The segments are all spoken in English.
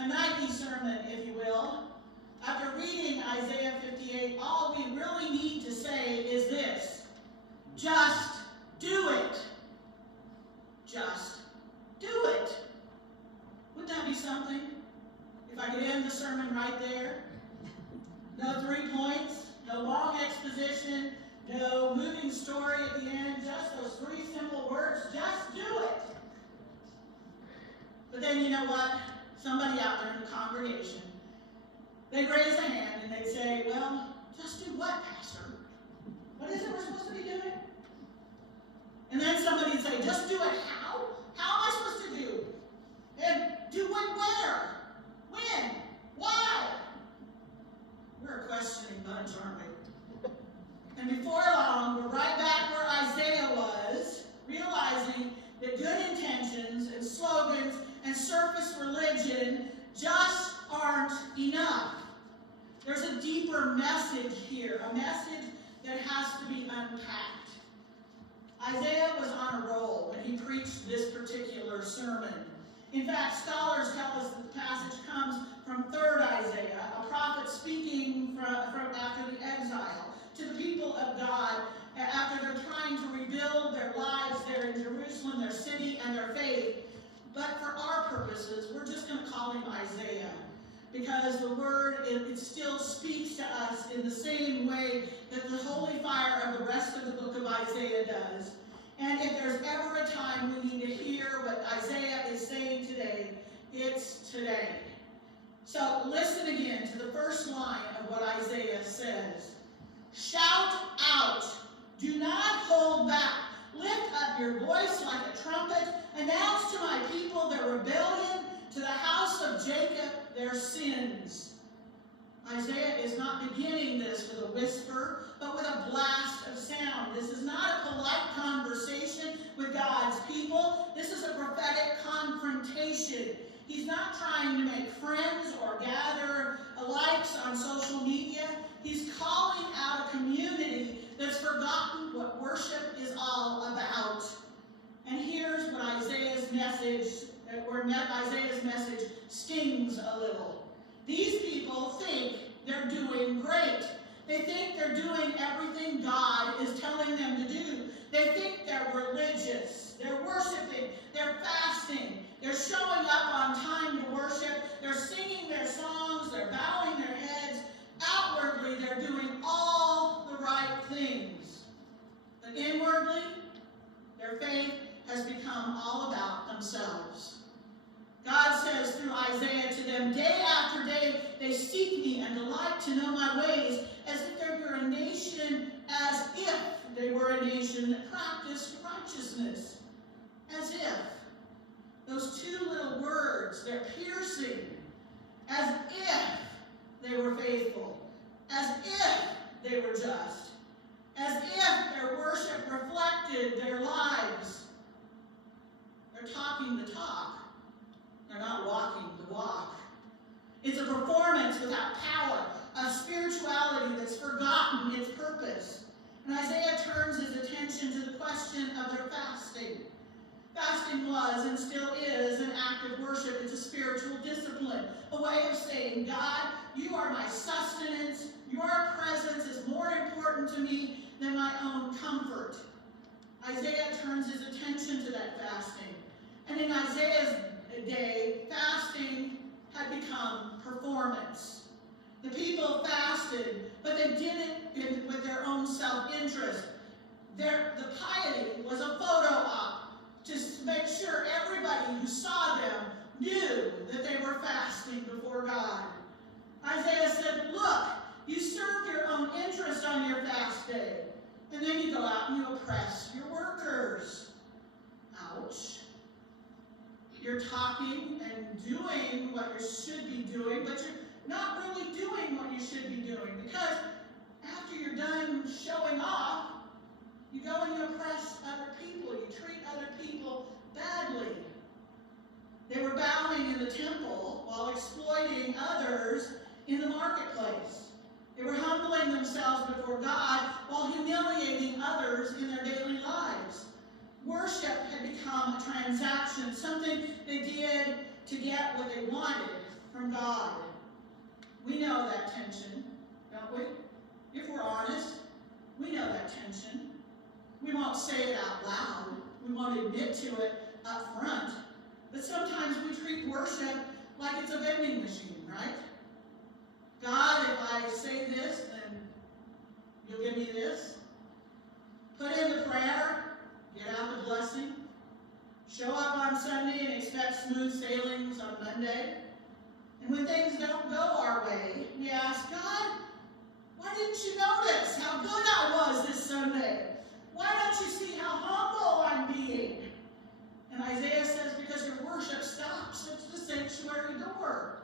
a Nike sermon, if you will. After reading Isaiah 58, all we really need to say is this: just do it. Just do it. Wouldn't that be something? If I could end the sermon right there. No 3 points, no long exposition, no moving story at the end, just those 3 simple words: just do it. But then you know what? Somebody out there in the congregation, they'd raise a hand and they'd say, well, just do what, Pastor? What is it we're supposed to be doing? And then somebody would say, just do it how? How am I supposed to do? And do it where? When? Why? We're a questioning bunch, aren't we? And before long, we're right back where Isaiah was, realizing that good intentions and slogans and surface religion just aren't enough. There's a deeper message here, a message that has to be unpacked. Isaiah was on a roll when he preached this particular sermon. In fact, scholars tell us that the passage comes from 3rd Isaiah, a prophet speaking from after the exile to the people of God after they're trying to rebuild their lives there in Jerusalem, their city, and their faith. But for our purposes, we're just going to call him Isaiah, because the word, it still speaks to us in the same way that the holy fire of the rest of the book of Isaiah does. And if there's ever a time we need to hear what Isaiah is saying today, it's today. So listen again to the first line of what Isaiah says. Shout out. Do not hold back. Lift up your voice like a trumpet. Announce to my people their rebellion, to the house of Jacob their sins. Isaiah is not beginning this with a whisper, but with a blast of sound. This is not a polite conversation with God's people. This is a prophetic confrontation. He's not trying to make friends or gather likes on social media. He's calling out a community that's forgotten what worship is all about. And here's what Isaiah's message stings a little. These people think they're doing great. They think they're doing everything God is telling them to do. They think they're religious. They're worshiping. They're fasting. They're showing up on time to worship. They're singing their songs. They're bowing their heads. Outwardly, they're doing all the right things. But inwardly, their faith has become all about themselves. God says through Isaiah to them, day after day they seek me and delight to know my ways, as if they were a nation, as if they were a nation that practiced righteousness. As if. Those 2 little words, they're piercing. As if they were faithful. As if they were just. As if their worship reflected their lives. They're talking the talk. They're not walking the walk. It's a performance without power, a spirituality that's forgotten its purpose. And Isaiah turns his attention to the question of their fasting. Fasting was and still is an act of worship. It's a spiritual discipline, a way of saying, God, you are my sustenance. Your presence is more important to me than my own comfort. Isaiah turns his attention to that fasting. And in Isaiah's day, fasting had become performance. The people fasted, but they did it with their own self-interest. The piety was a photo op to make sure everybody who saw them knew that they were fasting before God. Isaiah said, look, you serve your own interest on your fast day, and then you go out and you oppress your workers. Ouch. You're talking and doing what you should be doing, but you're not really doing what you should be doing, because after you're done showing off, you go and you oppress other people. You treat other people badly. They were bowing in the temple while exploiting others in the marketplace. They were humbling themselves before God while humiliating others in their daily lives. Worship had become a transaction, something they did to get what they wanted. from God. We know that tension, don't we? If we're honest, we know that tension. We won't say it out loud. We won't admit to it up front. But sometimes we treat worship like it's a vending machine, right? God, if I say this, then you'll give me this. Put in the prayer, get out the blessing. Show up on Sunday and expect smooth sailings on Monday. And when things don't go our way, we ask, God, why didn't you notice how good I was this Sunday? Why don't you see how humble I'm being? And Isaiah says, because your worship stops at the sanctuary door.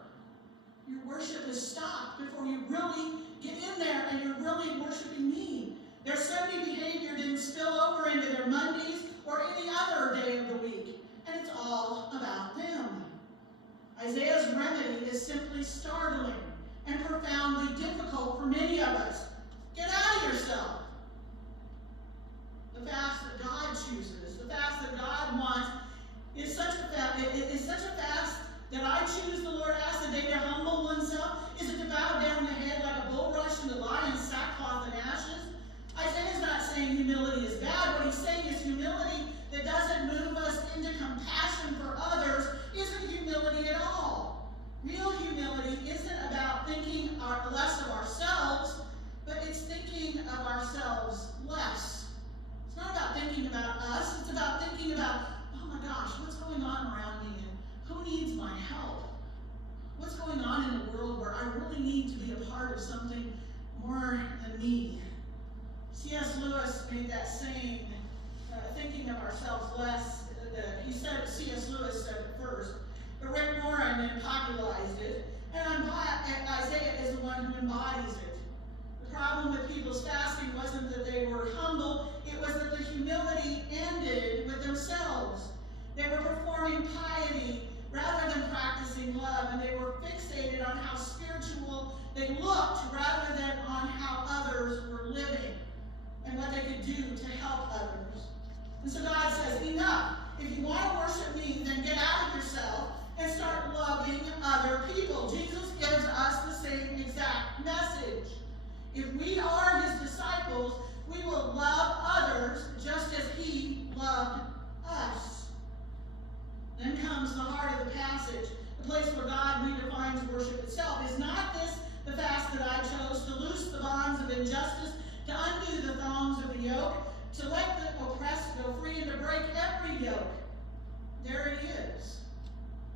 Your worship is stopped before you really get in there and you're really worshiping me. Their Sunday behavior didn't spill over into their Mondays or any other day of the week. And it's all about them. Isaiah's remedy is simply startling and profoundly difficult for many of us. Get out of yourself. The fast that God chooses, the fast that God wants, is such a fast that I choose, the Lord asks, a day to humble oneself. Is it to bow down the head like a bulrush and to lie in sackcloth and ashes? Isaiah's not saying humility is bad. What he's saying is humility that doesn't move us into compassion for others isn't humility at all. Real humility isn't about thinking less of ourselves, but it's thinking of ourselves less. It's not about thinking about us. It's about thinking about, oh my gosh, what's going on around me and who needs my help? What's going on in the world where I really need to be a part of something more than me? C.S. Lewis made that saying, thinking of ourselves less. He said, C.S. Lewis said it first, but Rick Warren then popularized it, and Isaiah is the one who embodies it. The problem with people's fasting wasn't that they were humble, it was that the humility ended with themselves. They were performing piety rather than practicing love, and they were fixated on how spiritual they looked rather than on how others were living and what they could do to help others. And so God says, enough. If you want to worship me, then get out of yourself and start loving other people. Jesus gives us the same exact message. If we are his disciples, we will love others just as he loved us. Then comes the heart of the passage, the place where God redefines worship itself. Is not this the fast that I chose, to loose the bonds of injustice, to undo the thongs of the yoke, to let the oppressed go free, and to break every yoke? There it is.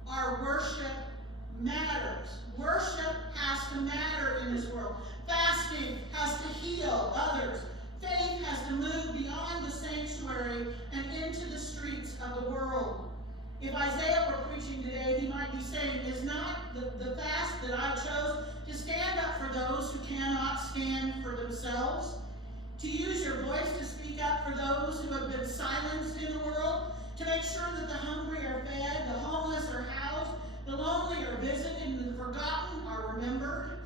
Our worship matters. Worship has to matter in this world. Fasting has to heal others. Faith has to move beyond the sanctuary and into the streets of the world. If Isaiah were preaching today, he might be saying, is not the fast that I chose to stand up for those who cannot stand for themselves, to use your voice to speak up for those who have been silenced in the world, to make sure that the hungry are fed, the homeless are housed, the lonely are visited, and the forgotten are remembered?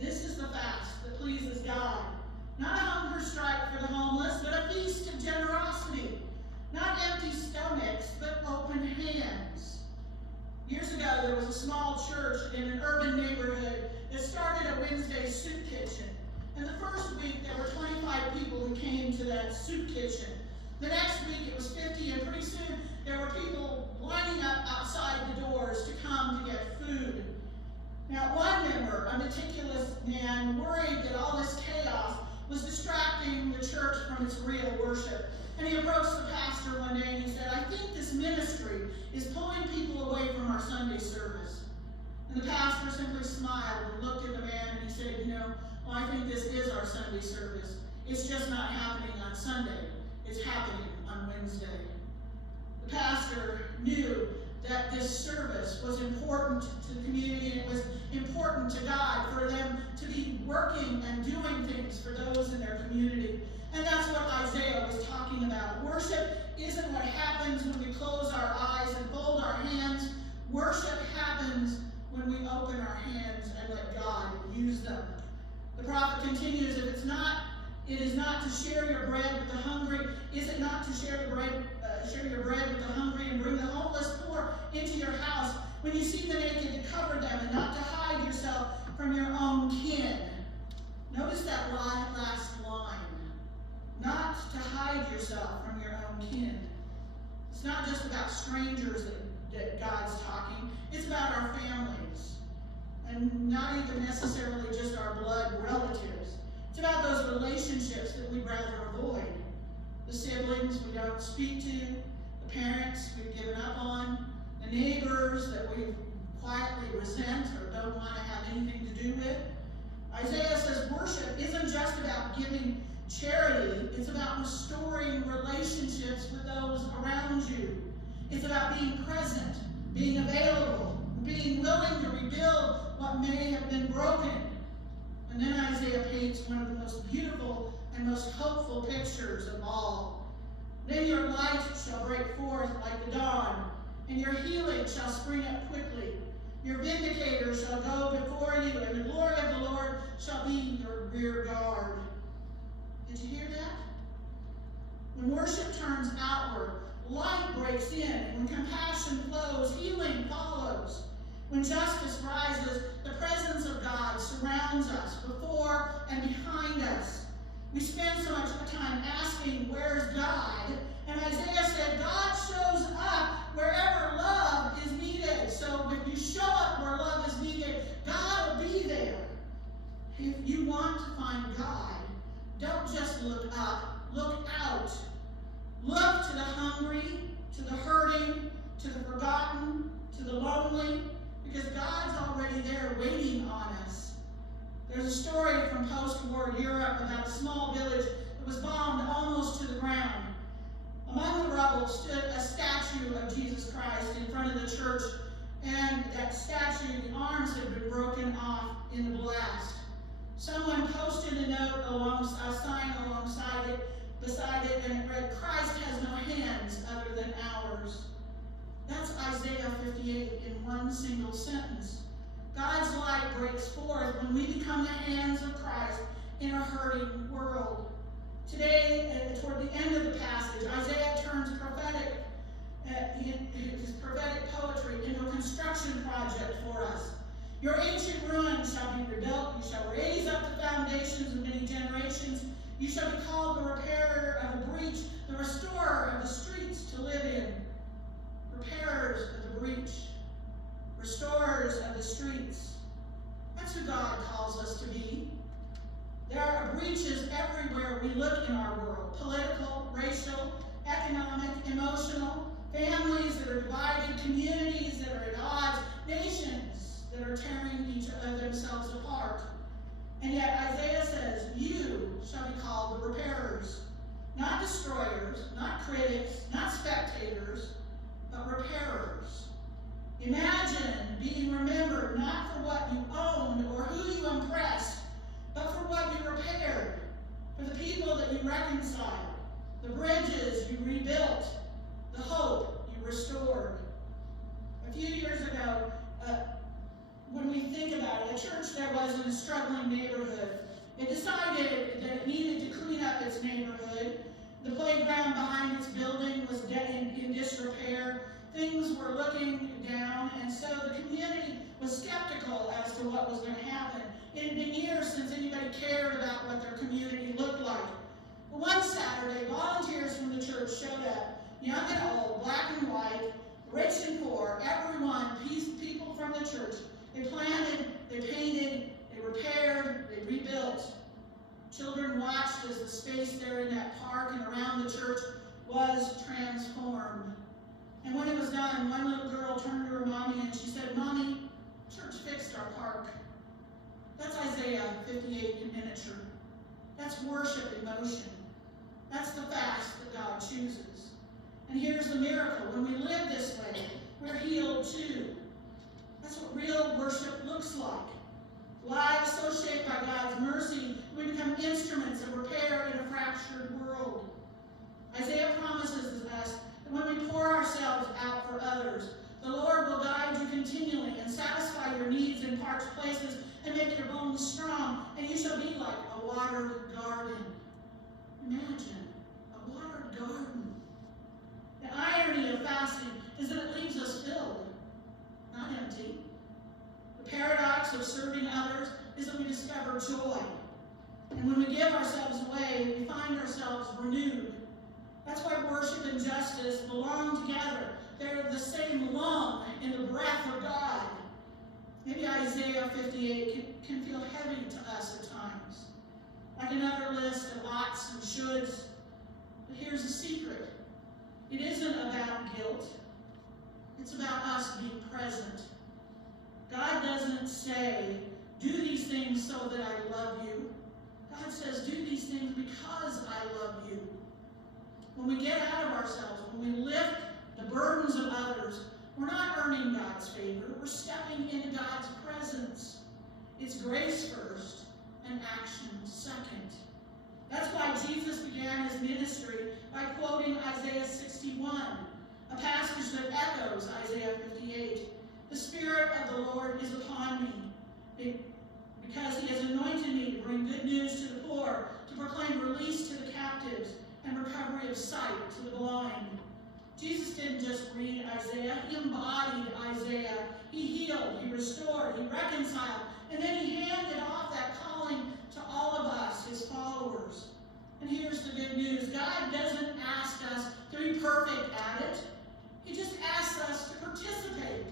This is the fast that pleases God. Not a hunger strike for the homeless, but a feast of generosity. Not empty stomachs, but open hands. Years ago, there was a small church in an urban neighborhood that started a Wednesday soup kitchen. And the first week, there were 25 people who came to that soup kitchen. The next week, it was 50, and pretty soon, there were people lining up outside the doors to come to get food. Now, one member, a meticulous man, worried that all this chaos was distracting the church from its real worship. And he approached the pastor one day and he said, I think this ministry is pulling people away from our Sunday service. And the pastor simply smiled and looked at the man and he said, well, I think this is our Sunday service. It's just not happening on Sunday. It's happening on Wednesday. The pastor knew that this service was important to the community and it was important to God for them to be working and doing things for those in their community. And that's what Isaiah was talking about. Worship isn't what happens when we close our eyes and fold our hands. Worship happens when we open our hands and let God use them. The prophet continues, it is not to share your bread with the hungry. Is it not to share your bread with the hungry and bring the homeless poor into your house? When you see the naked, to cover them, and not to hide yourself from your own kin. Notice that last line. Not to hide yourself from your own kin. It's not just about strangers that God's talking. It's about our families. And not even necessarily just our blood relatives. It's about those relationships that we'd rather avoid. The siblings we don't speak to, the parents we've given up on, the neighbors that we quietly resent or don't want to have anything to do with. Isaiah says worship isn't just about giving charity, it's about restoring relationships with those around you. It's about being present, being available, being willing to rebuild what may have been broken. And then Isaiah paints one of the most beautiful and most hopeful pictures of all. Then your light shall break forth like the dawn, and your healing shall spring up quickly. Your vindicator shall go before you, and the glory of the Lord shall be your rear guard. Did you hear that? When worship turns outward, light breaks in, and when compassion flows, healing follows. When justice rises, the presence of God surrounds us, before and behind us. We spend so much time asking, where's God? And Isaiah said, God shows up wherever love is needed. So if you show up where love is needed, God will be there. If you want to find God, don't just look up, look out. Look to the hungry, to the hurting, to the forgotten, to the lonely, because God's already there waiting on us. There's a story from post-war Europe about a small village that was bombed almost to the ground. Among the rubble stood a statue of Jesus Christ in front of the church, and that statue, the arms had been broken off in the blast. Someone posted a note a sign beside it, and it read, Christ has no hands other than ours. That's Isaiah 58 in one single sentence. God's light breaks forth when we become the hands of Christ in a hurting world. Today, toward the end of the passage, Isaiah turns his prophetic poetry into a construction project for us. Your ancient ruins shall be rebuilt. You shall raise up the foundations of many generations. You shall be called the repairer of the breach, the restorer of the streets to live in. Repairers of the breach, restorers of the streets. That's who God calls us to be. There are breaches everywhere we look in our world. Political, racial, economic, emotional, families that are divided, communities that are at odds, nations that are tearing each other themselves apart. And yet Isaiah says, you shall be called the repairers. Not destroyers, not critics, not spectators, but repairers. Imagine being remembered not for what you owned or who you impressed, but for what you repaired, for the people that you reconciled, the bridges you rebuilt, the hope you restored. A few years ago, when we think about it, a church that was in a struggling neighborhood, it decided that it needed to clean up its neighborhood. The playground behind its building was in disrepair. Things were looking down, and so the community was skeptical as to what was going to happen. It had been years since anybody cared about what their community looked like. Well, one Saturday, volunteers from the church showed up, young and old, black and white, rich and poor, everyone, people from the church. They planted, they painted, they repaired, they rebuilt. Children watched as the space there in that park and around the church was transformed. And when it was done, one little girl turned to her mommy and she said, Mommy, church fixed our park. That's Isaiah 58 in miniature. That's worship in motion. That's the fast that God chooses. And here's the miracle. When we live this way, we're healed too. That's what real worship looks like. Lives so shaped by God's mercy, we become instruments of repair in a fractured world. Isaiah promises us that when we pour ourselves out for others, the Lord will guide you continually and satisfy your needs in parched places and make your bones strong, and you shall be like a watered garden. Imagine, a watered garden. The irony of fasting is that it leaves us filled, not byproducts of serving others is that we discover joy. And when we give ourselves away, we find ourselves renewed. That's why worship and justice belong together. They're the same lung in the breath of God. Maybe Isaiah 58 can feel heavy to us at times, like another list of oughts and shoulds. But here's the secret. It isn't about guilt. It's about us being present. God doesn't say, do these things so that I love you. God says, do these things because I love you. When we get out of ourselves, when we lift the burdens of others, we're not earning God's favor. We're stepping into God's presence. It's grace first and action second. That's why Jesus began his ministry by quoting Isaiah 61, a passage that echoes Isaiah 58. The Spirit of the Lord is upon me, because he has anointed me to bring good news to the poor, to proclaim release to the captives, and recovery of sight to the blind. Jesus didn't just read Isaiah, he embodied Isaiah. He healed, he restored, he reconciled, and then he handed off that calling to all of us, his followers. And here's the good news. God doesn't ask us to be perfect at it. He just asks us to participate,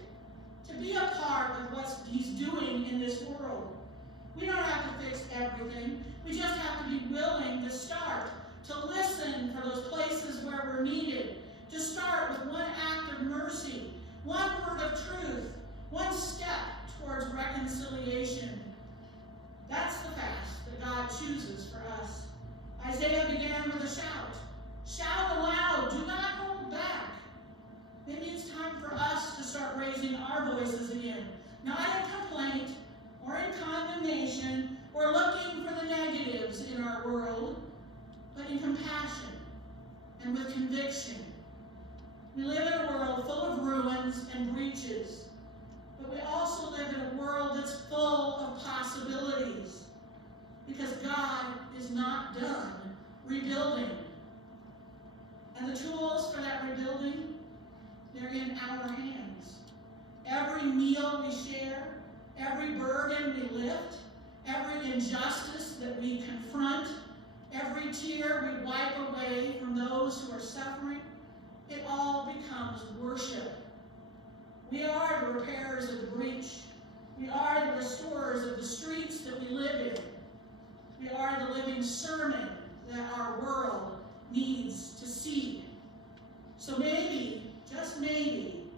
to be a part of what he's doing in this world. We don't have to fix everything. We just have to be willing to start, to listen for those places where we're needed, to start with one act of mercy, one word of truth, one step towards reconciliation. That's the fast that God chooses for us. Isaiah began with a shout. Shout aloud, do not hold back. Maybe it's time for us to start raising our voices again, not in complaint or in condemnation or looking for the negatives in our world, but in compassion and with conviction. We live in a world full of ruins and breaches, but we also live in a world that's full of possibilities, because God is not done rebuilding. And the tools for that rebuilding, they're in our hands. Every meal we share, every burden we lift, every injustice that we confront, every tear we wipe away from those who are suffering, it all becomes worship. We are the repairers of the breach. We are the restorers of the streets that we live in. We are the living sermon that our world needs to see. So maybe, just maybe,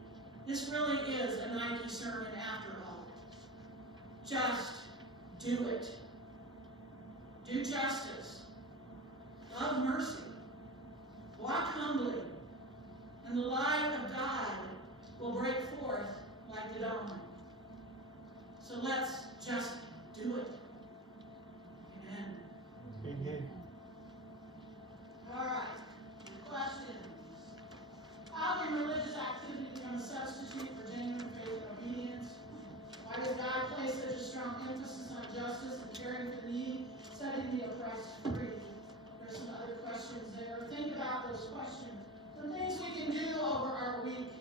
this really is a Nike sermon after all. Just do it. Do justice. Love mercy. Walk humbly. And the light of God will break forth like the dawn. So let's just do it. Amen. Amen. All right. Questions. How can religious activity become a substitute for genuine faith and obedience? Why does God place such a strong emphasis on justice and caring for the needy, setting the oppressed free? There's some other questions there. Think about those questions. Some things we can do over our week.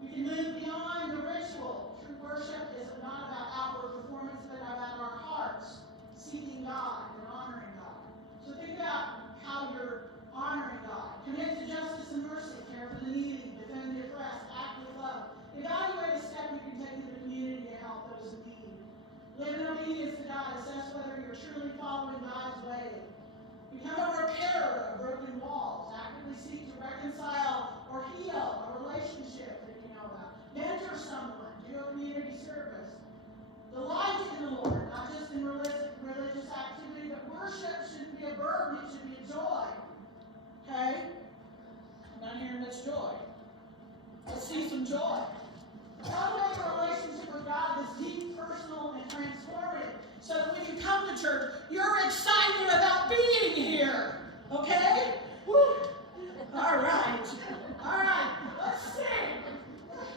We can move beyond the ritual. True worship is not about outward performance, but about our hearts seeking God and honoring God. So think about how you're honoring God. Commit to justice and mercy, care for the needy, defend the oppressed, act with love. Evaluate a step you can take in the community to help those in need. Live in obedience to God. Assess whether you're truly following God's way. Become a repairer of broken walls. Actively seek to reconcile or heal a relationship that you know about. Mentor someone. Do a community service. Delight in the Lord, not just in religious activity, but worship shouldn't be a burden. It should be a joy. Okay? I'm not hearing much joy. Let's see some joy. Cultivate a relationship with God that's deep, personal, and transformative, so that when you come to church, you're excited about being here. Okay?